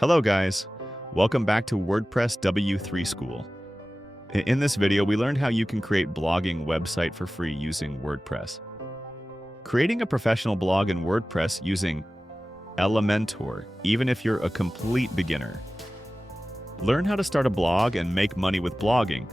Hello guys, welcome back to WordPress W3 School. In this video, we learned how you can create blogging website for free using WordPress. Creating a professional blog in WordPress using Elementor, even if you're a complete beginner. Learn how to start a blog and make money with blogging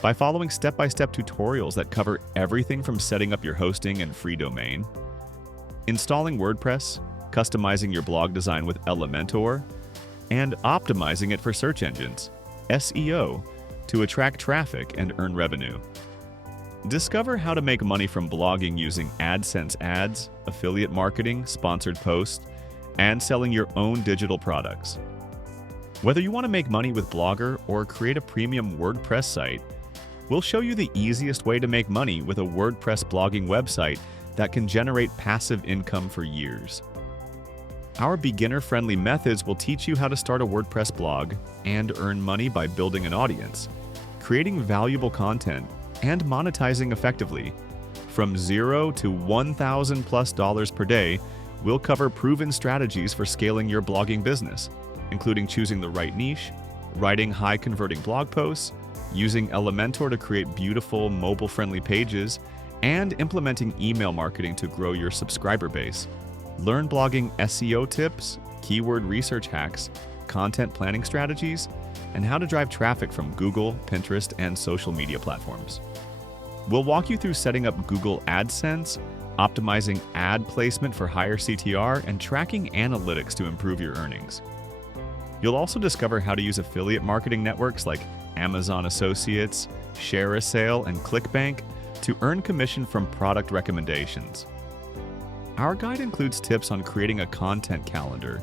by following step-by-step tutorials that cover everything from setting up your hosting and free domain, installing WordPress, customizing your blog design with Elementor, and optimizing it for search engines, SEO, to attract traffic and earn revenue. Discover how to make money from blogging using AdSense ads, affiliate marketing, sponsored posts, and selling your own digital products. Whether you want to make money with Blogger or create a premium WordPress site, we'll show you the easiest way to make money with a WordPress blogging website that can generate passive income for years. Our beginner-friendly methods will teach you how to start a WordPress blog and earn money by building an audience, creating valuable content, and monetizing effectively. From $0 to $1,000+ per day, we'll cover proven strategies for scaling your blogging business, including choosing the right niche, writing high-converting blog posts, using Elementor to create beautiful mobile-friendly pages, and implementing email marketing to grow your subscriber base. Learn blogging SEO tips, keyword research hacks, content planning strategies, and how to drive traffic from Google, Pinterest, and social media platforms. We'll walk you through setting up Google AdSense, optimizing ad placement for higher CTR, and tracking analytics to improve your earnings. You'll also discover how to use affiliate marketing networks like Amazon Associates, Share a Sale, and ClickBank to earn commission from product recommendations. Our guide includes tips on creating a content calendar,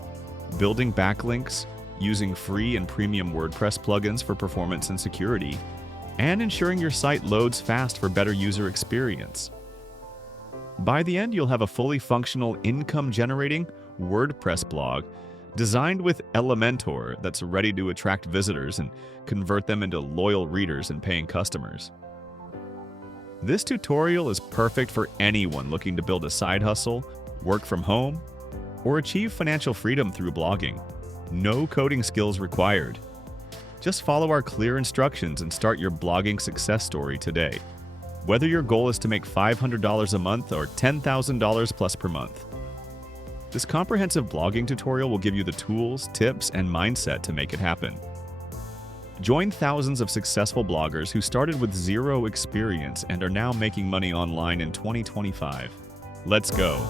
building backlinks, using free and premium WordPress plugins for performance and security, and ensuring your site loads fast for better user experience. By the end, you'll have a fully functional income-generating WordPress blog designed with Elementor that's ready to attract visitors and convert them into loyal readers and paying customers. This tutorial is perfect for anyone looking to build a side hustle, work from home, or achieve financial freedom through blogging. No coding skills required. Just follow our clear instructions and start your blogging success story today. Whether your goal is to make $500 a month or $10,000 plus per month. This comprehensive blogging tutorial will give you the tools, tips, and mindset to make it happen. Join thousands of successful bloggers who started with zero experience and are now making money online in 2025. Let's go!